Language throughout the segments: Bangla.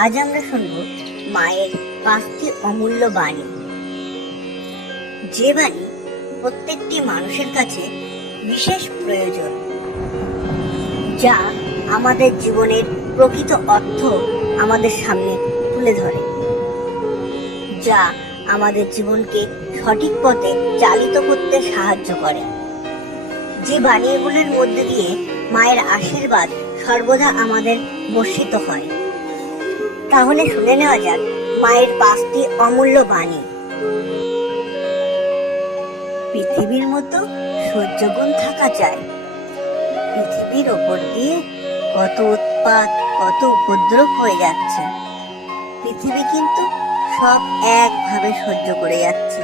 আজ আমরা শুনব মায়ের পাঁচটি অমূল্য বাণী। যে বাণী প্রত্যেকটি মানুষের কাছে বিশেষ প্রয়োজন, যা আমাদের জীবনের প্রকৃত অর্থ আমাদের সামনে তুলে ধরে, যা আমাদের জীবনকে সঠিক পথে চালিত করতে সাহায্য করে। যে বাণীগুলির মধ্যে দিয়ে মায়ের আশীর্বাদ সর্বদা আমাদের বর্ষিত হয়। তাহলে শুনে নেওয়া যাক, মায়ের পাঁচটি অমূল্য বাণী। পৃথিবীর মতো সহ্যগুণ থাকা চাই পৃথিবীর ওপর দিয়ে কত উৎপাত, কত উপদ্রব হয়ে যাচ্ছে। পৃথিবী কিন্তু সব একভাবে সহ্য করে যাচ্ছে।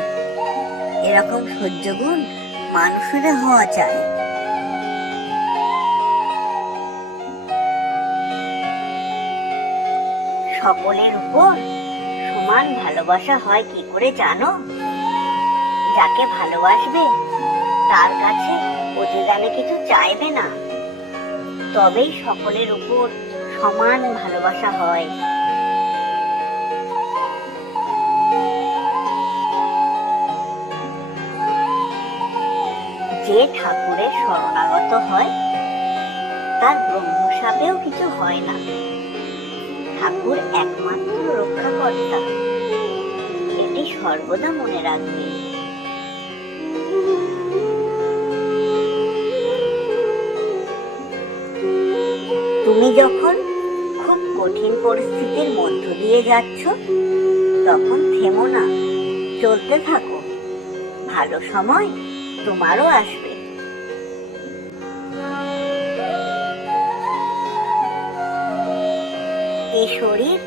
এরকম সহ্যগুণ মানুষের হওয়া চাই সকলের উপর সমান ভালোবাসা হয় কি করে জানো? যাকে ভালোবাসবে, তার কাছে প্রতিদানে কিছু চাইবে না। তবেই সকলের উপর সমান ভালোবাসা হয়। যে ঠাকুরের শরণাগত হয়, তার ব্রহ্মসাপেও কিছু হয় না। ঠাকুর একমাত্র রক্ষাকর্তা। এটি সর্বদা মনে রাখবে। তুমি যখন খুব কঠিন পরিস্থিতির মধ্য দিয়ে যাচ্ছ, তখন থেমো না। চলতে থাকো। ভালো সময় তোমারও আসবে। এই শরীর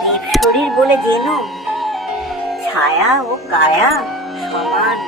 দেব শরীর বলে যেন ছায়া ও কায়া সমান।